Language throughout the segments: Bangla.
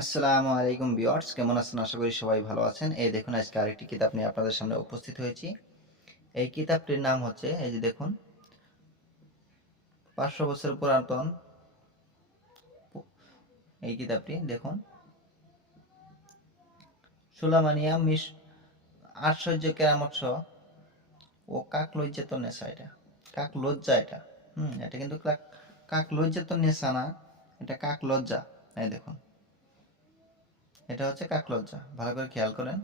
আসসালামু আলাইকুম বিয়ার্স কেমন আছেন? আশা করি সবাই ভালো আছেন। এই দেখুন, আজকে আরেকটি কিতাব নিয়ে আপনাদের সামনে উপস্থিত হয়েছি। এই কিতাবটির নাম হচ্ছে, এই যে দেখুন, পাঁচশো বছর পুরাতন এই কিতাবটি, দেখুন। সুলামানিয়া মিশ, আশ্চর্য কেরামত সহ, ও কাক লজ্জাত নেশা এটা। কাক লজ্জা এটা, হুম, এটা কিন্তু কাক লজ্জাত নেশা না, এটা কাক লজ্জা এই দেখুন। এটা হচ্ছে কাকলজ্জা, ভালো করে খেয়াল করেন।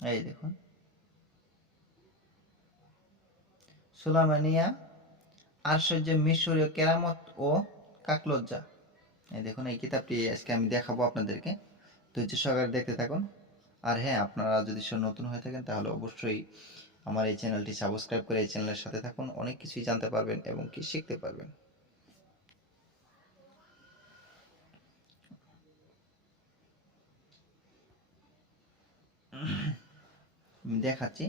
এই দেখুন। সুলামানিয়া, আশ্চর্য মিশরীয় কেরামত ও কাকলজ্জা। এই দেখুন, এই কিতাবটি আজকে আমি দেখাবো আপনাদেরকে। ধৈর্য সহকারে দেখতে থাকুন। আর হ্যাঁ আপনারা যদি নতুন হয়ে থাকেন, তাহলে অবশ্যই আমার এই চ্যানেলটি সাবস্ক্রাইব করে এই চ্যানেলের সাথে থাকুন। অনেক কিছুই জানতে পারবেন এবং কি শিখতে পারবেন। আমি দেখাচ্ছি।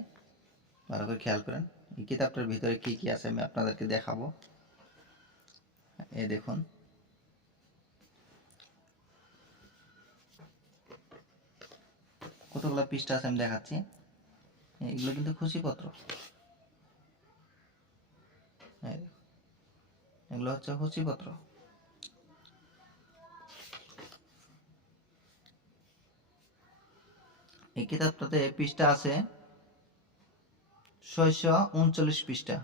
ভালো করে খেয়াল করেন। এই কিতাবটার ভিতরে কি কি আছে আমি আপনাদেরকে দেখাবো। এ দেখুন। কতগুলো পৃষ্ঠা আছে আমি দেখাচ্ছি। এগুলো কিন্তু খুশিপত্র। এগুলো হচ্ছে খুশিপত্র এই কিতাবটাতে পৃষ্ঠা আছে। ছয়শো উনচল্লিশ পৃষ্ঠা।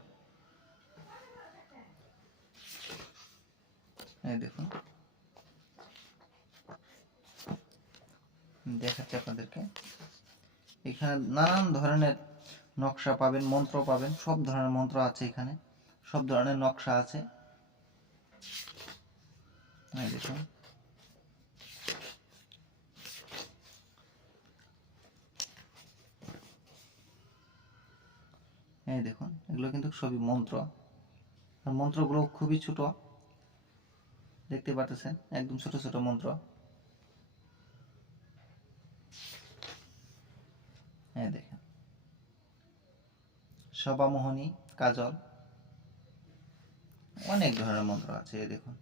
দেখুন। দেখাচ্ছি আপনাদেরকে। এখানে নানান ধরনের নকশা পাবেন, মন্ত্র পাবেন, সব ধরনের মন্ত্র আছে এখানে। সব ধরনের নকশা আছে। দেখুন। এই দেখুন, এগুলো কিন্তু সবই মন্ত্র। আর মন্ত্রগুলো খুবই ছোট। দেখতে পাচ্ছেন একদম ছোট ছোট মন্ত্র। এই দেখেন। সবামোহনী কাজল। অনেক ধরনের মন্ত্র আছে, এই দেখুন।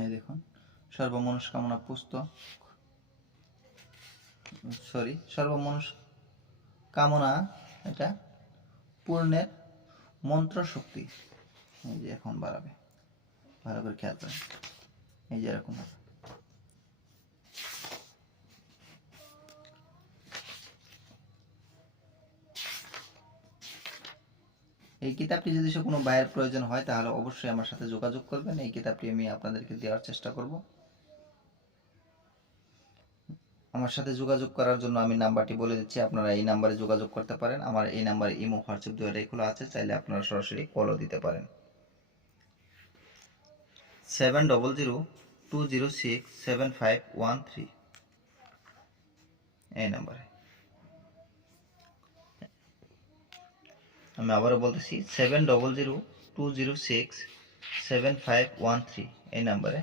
এই দেখুন। সর্বমনস্কামনা পুস্তক সরি সর্বমনস কামনা এটা পূর্ণের মন্ত্র শক্তি এই যে এখন বাড়াবে। ভালো করে খেয়াল করেন। এই যে এরকম হবে। এই কিতাবটি যদি সে কোনো বাইরের প্রয়োজন হয়, তাহলে অবশ্যই আমার সাথে যোগাযোগ করবেন। এই কিতাবটি আমি আপনাদেরকে দেওয়ার চেষ্টা করব। আমার সাথে যোগাযোগ করার জন্য আমি নাম্বারটি বলে দিচ্ছি। আপনারা এই নাম্বারে যোগাযোগ করতে পারেন। আমার এই নাম্বারে ইমো, হোয়াটসঅ্যাপ দুয়ারাই খোলা আছে। চাইলে আপনারা সরাসরি কলও দিতে পারেন। Seven double zero two zero six seven five one three. এই নাম্বারে। আমি আবারও বলতেছি seven double zero two zero six seven five one three এই নাম্বারে।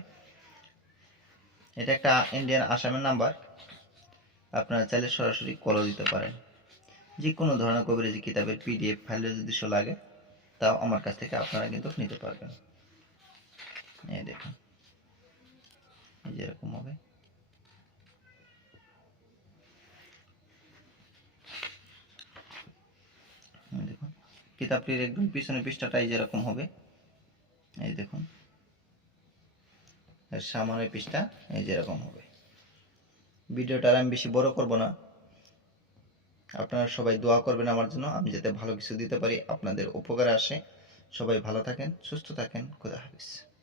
এটা একটা ইন্ডিয়ান আসামের নাম্বার। আপনারা চাইলে সরাসরি কলও দিতে পারেন। যে কোনো ধরনের কবিরাজি কিতাবের পিডিএফ ফাইলে যদি শো লাগে, তাও আমার কাছ থেকে আপনারা কিন্তু নিতে পারবেন। এই দেখুন। এই যে এরকম হবে এই দেখুন কিতাবটির একদম পিছনের পৃষ্ঠাটাই যেরকম হবে। এই দেখুন। আর সামনের পৃষ্ঠা এই যেরকম হবে। ভিডিওটা আর আমি বেশি বড় করব না। আপনারা সবাই দোয়া করবেন আমার জন্য। আমি যাতে ভালো কিছু দিতে পারি, আপনাদের উপকারে আসে। সবাই ভালো থাকেন, সুস্থ থাকেন। খুদা হাফিজ।